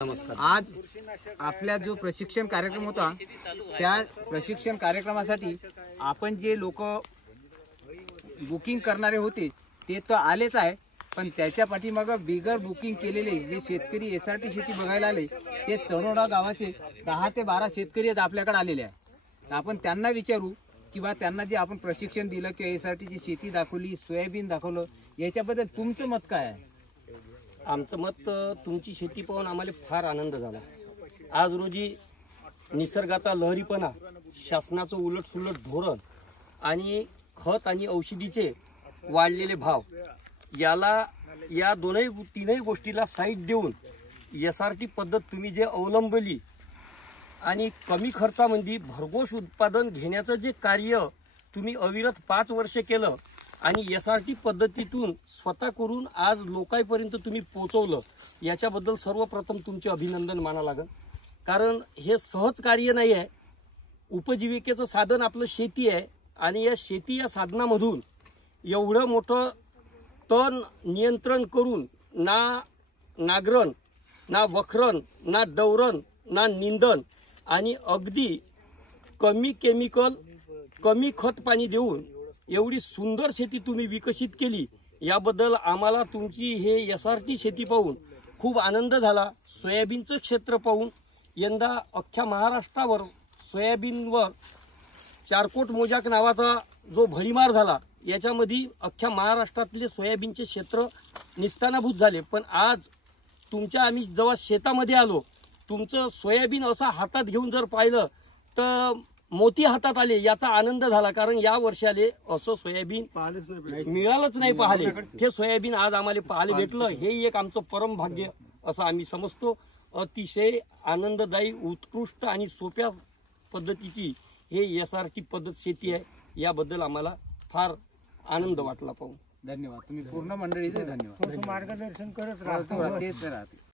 नमस्कार। आज आपल्या जो प्रशिक्षण कार्यक्रम होता त्या प्रशिक्षण कार्यक्रमासाठी आपण जे लोक बुकिंग करणारे होते ते तर आलेच आहे, पण त्याच्या पाठीमागे बिगर बुकिंग केलेले जे शेतकरी एसआरटी शेती बघायला आले ते चरोडा गावाचे 10 ते 12 शेतकरी आपल्याकडे आलेले आहे। आपण त्यांना विचारू किंवा त्यांना जे आपण प्रशिक्षण दिलं किंवा एसआरटीची शेती दाखवली, सोयाबीन दाखवलं, याच्याबद्दल तुमचं मत काय आहे? आमचं मत, तुमची शेती पाहून आम्हाला फार आनंद झाला। आज रोजी निसर्गाचा लहरीपणा, शासनाचं उलटसुलट धोरण आणि खत आणि औषधीचे वाढलेले भाव, या तीनही गोष्टीला साईड देऊन एसआरटी पद्धत तुम्ही जे अवलंबली आणि कमी खर्चामध्ये भरघोस उत्पादन घेण्याचं जे कार्य तुम्ही अविरत 5 वर्ष केलं आणि एसआरटी पद्धतीतून स्वतः करून आज लोकांपर्यंत तुम्ही पोहोचवलं, याच्याबद्दल सर्वप्रथम तुमचे अभिनंदन माना लागेल। कारण हे सहज कार्य नाही आहे। उपजीविकेचं साधन आपलं शेती आहे आणि या शेती या साधनामधून एवढं मोठं तण नियंत्रण करून ना नांगरण, ना वखरण, ना डवरण, ना निंदन आणि अगदी कमी केमिकल, कमी खत पाणी देऊन एवढी सुंदर शेती तुम्ही विकसित केली, याबद्दल आम्हाला तुमची हे एसआरटी शेती पाहून खूप आनंद झाला। सोयाबीनचं क्षेत्र पाहून यंदा अख्ख्या महाराष्ट्रावर सोयाबीनवर चारकोट मोजाक नावाचा जो भडीमार झाला, याच्यामध्ये अख्ख्या महाराष्ट्रातले सोयाबीनचे क्षेत्र निस्तानाभूत झाले। पण आज आम्ही जेव्हा शेतामध्ये आलो, तुमचं सोयाबीन असं हातात घेऊन जर पाहिलं तर मोती हातात आले, याचा आनंद झाला। कारण या वर्षाले असं सोयाबीन मिळालंच नाही पाहाले, हे सोयाबीन आज आम्हाला पाहायला भेटलं, हे एक आमचं परम भाग्य असं आम्ही समजतो। अतिशय आनंददायी, उत्कृष्ट आणि सोप्या पद्धतीची हे एसआरटी पद्धत शेती आहे, याबद्दल आम्हाला फार आनंद वाटला पाहून। धन्यवाद। तुम्ही पूर्ण मंडळीचे धन्यवाद। मार्गदर्शन करत राहतो। तेच राहते।